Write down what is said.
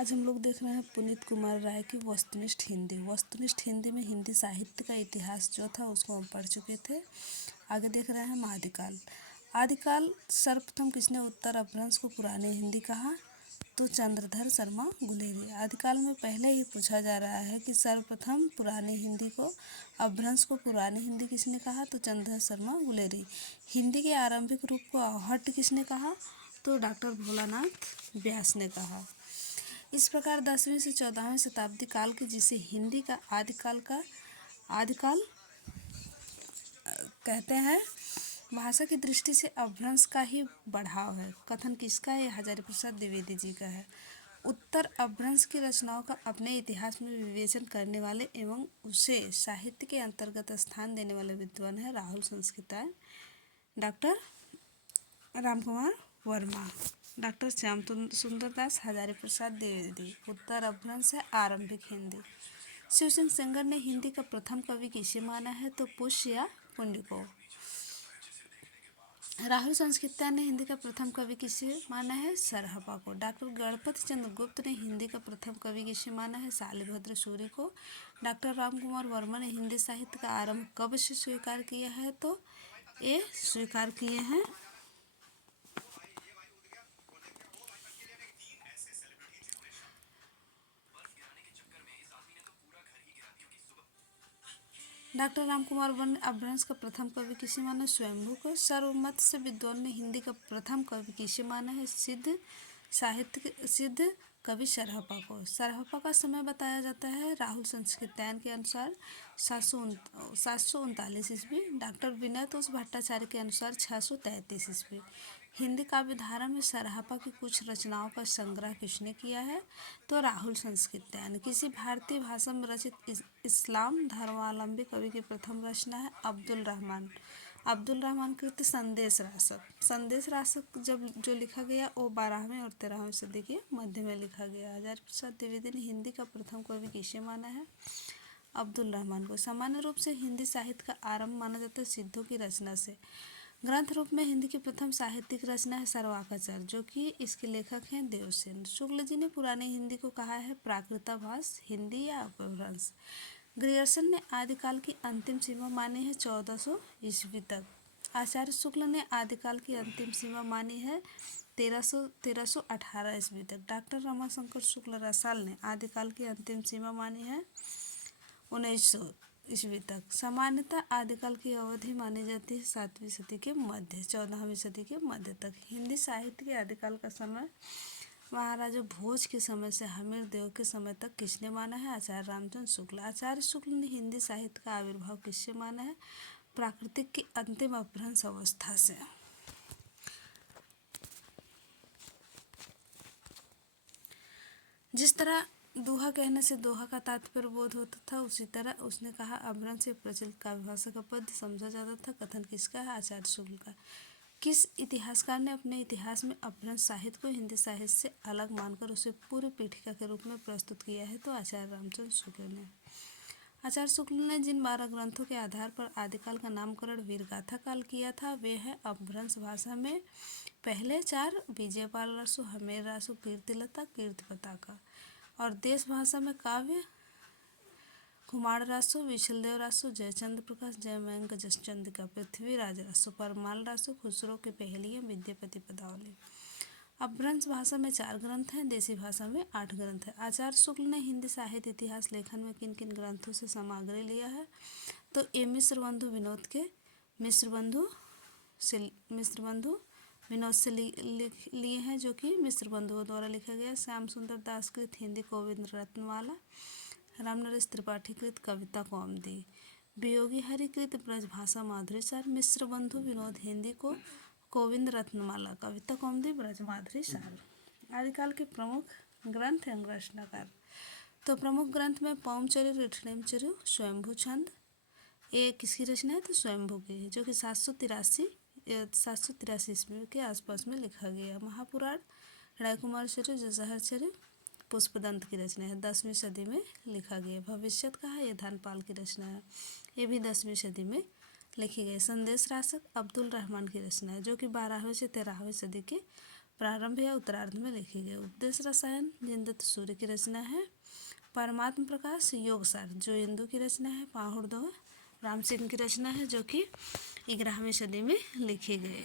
आज हम लोग देख रहे हैं पुनीत कुमार राय की वस्तुनिष्ठ हिंदी। वस्तुनिष्ठ हिंदी में हिंदी साहित्य का इतिहास जो था उसको हम पढ़ चुके थे। आगे देख रहे हैं हम आदिकाल। आदिकाल सर्वप्रथम किसने उत्तर अपभ्रंश को पुरानी हिंदी कहा? तो चंद्रधर शर्मा गुलेरी। आदिकाल में पहले ही पूछा जा रहा है कि सर्वप्रथम पुरानी हिंदी को अपभ्रंश को पुरानी हिंदी किसने कहा? तो चंद्रधर शर्मा गुलेरी। हिंदी के आरंभिक रूप को आहट किसने कहा? तो डॉक्टर भोलानाथ व्यास ने कहा। इस प्रकार 10वीं से 14वीं शताब्दी काल की जिसे हिंदी का आदिकाल कहते हैं, भाषा की दृष्टि से अपभ्रंश का ही बढ़ाव है। कथन किसका है? हजारी प्रसाद द्विवेदी जी का है। उत्तर अपभ्रंश की रचनाओं का अपने इतिहास में विवेचन करने वाले एवं उसे साहित्य के अंतर्गत स्थान देने वाले विद्वान है राहुल संस्कृतायन, डॉक्टर रामकुमार वर्मा, डॉक्टर श्याम सुंदर दास, हजारी प्रसाद द्विवेदी। उत्तर अपभ्रंश है आरंभिक हिंदी। शिव सिंह सेंगर ने हिंदी का प्रथम कवि किसे माना है? तो पुष्य या पुण्य को। राहुल संस्कृत्यायन ने हिंदी का प्रथम कवि किसे माना है? सरहपा को। डॉक्टर गणपति चंद्र गुप्त ने हिंदी का प्रथम कवि किसे माना है? शालिभद्र सूरी को। डॉक्टर रामकुमार वर्मा ने हिंदी साहित्य का आरंभ कब से स्वीकार किया है? तो ये स्वीकार किए हैं डॉक्टर रामकुमार वर्मा ने अपभ्रंश का प्रथम कवि किसे माना? स्वयंभू को। सर्वमत से विद्वान ने हिंदी का प्रथम कवि किसे माना है? सिद्ध कवि सरहपा को। सरहपा का समय बताया जाता है राहुल संस्कृत्यायन के अनुसार 739 ईस्वी, डॉक्टर विनय तोष भट्टाचार्य के अनुसार 633 ईस्वी। हिंदी काव्य धारा में सरहपा की कुछ रचनाओं का संग्रह किसने किया है? तो राहुल संस्कृत्यायन। किसी भारतीय भाषा में रचित इस्लाम धर्मावलंबी कवि की प्रथम रचना है अब्दुल रहमान कृत संदेश रासक जो लिखा गया वो 12वीं और 13वीं सदी के मध्य में लिखा गया। हजारी प्रसाद द्विवेदी ने हिंदी का प्रथम कवि किसे माना है? अब्दुल रहमान को। सामान्य रूप से हिंदी साहित्य का आरंभ माना जाता है सिद्धों की रचना से। ग्रंथ रूप में हिंदी की प्रथम साहित्यिक रचना है सर्वाकाचार, जो कि इसके लेखक हैं देवसेन शुक्ल जी ने पुरानी हिंदी को कहा है प्राकृताभास हिंदी या अपभ्रंश। ग्रियर्सन ने आदिकाल की अंतिम सीमा मानी है 1400 ईस्वी तक। आचार्य शुक्ल ने आदिकाल की अंतिम सीमा मानी है 1318 ईस्वी तक। डॉक्टर रमाशंकर शुक्ल रसाल ने आदिकाल की अंतिम सीमा मानी है 1900 ईस्वी तक। सामान्यतः आदिकाल की अवधि मानी जाती है 7वीं सदी के मध्य 14वीं सदी के मध्य तक। हिंदी साहित्य के आदिकाल का समय महाराजा भोज के समय से हमीर देव के समय तक किसने माना है? आचार्य रामचंद्र शुक्ल। आचार्य शुक्ल ने हिंदी साहित्य का आविर्भाव किससे माना है? प्राकृतिक की अंतिम अपभ्रंश अवस्था से। जिस तरह दोहा कहने से दोहा का तात्पर्य बोध होता था, उसी तरह उसने कहा अपभ्रंश से प्रचलित काव्य भाषा का पद समझा जाता था। कथन किसका है? आचार्य शुक्ल का। किस इतिहासकार ने अपने इतिहास में अपभ्रंश साहित्य को हिंदी साहित्य से अलग मानकर उसे पूर्व पीठिका के रूप में प्रस्तुत किया है? तो आचार्य रामचंद्र शुक्ल ने। आचार्य शुक्ल ने जिन 12 ग्रंथों के आधार पर आदिकाल का नामकरण वीरगाथा काल किया था, वे है अपभ्रंश भाषा में पहले 4 विजयपाल रासु, हमेर रासु, कीर्तिलता, कीर्ति पताका, और देश भाषा में काव्य कुमार रासु, विशलदेव रासु, जयचंद्र प्रकाश, जयमयंक, जसचंद्रिका, पृथ्वीराज रासु, परमाल रासु, खुसरो के पहेलियाँ, विद्यापति पदावली। अपभ्रंश भाषा में 4 ग्रंथ हैं, देसी भाषा में 8 ग्रंथ हैं। आचार्य शुक्ल ने हिंदी साहित्य इतिहास लेखन में किन किन ग्रंथों से सामग्री लिया है? तो ये मिश्र बंधु विनोद से लिए हैं, जो कि मिश्र बंधुओं द्वारा लिखा गया। श्याम सुंदर दास कृत हिंदी कोविंद रत्नमाला, रामनरेश त्रिपाठी कृत कविता कौमुदी, वियोगी हरि कृत ब्रजभाषा माधुरी सार, मिश्र बंधु विनोद हिंदी को कोविंद रत्नमाला, कविता कौमुदी, ब्रज माधुरी सार। आदिकाल के प्रमुख ग्रंथ एवं रचनाकार। तो प्रमुख ग्रंथ में पौमचर्य, ऋठिणीमचर्य, स्वयंभू छंद, ये किसकी रचना है? तो स्वयंभू की, जो कि 783 ईस्वी के आसपास में लिखा गया। महापुराण, रायकुमार चर्य, जसहरचर्य, पुष्पदंत की रचना है, 10वीं सदी में लिखा गया। भविष्यत कहा, ये धनपाल की रचना है, ये भी 10वीं सदी में लिखी गई। संदेश रासक अब्दुल रहमान की रचना है, जो कि 12वीं से 13वीं सदी के प्रारंभ या उत्तरार्ध में लिखे गए। उपदेश रसायन जिनदत्त सूर्य की रचना है। परमात्म प्रकाश योगसार जो इंदु की रचना है। पाहुड़ दोहा रामसिंह की रचना है जो कि 11वीं सदी में लिखे गए।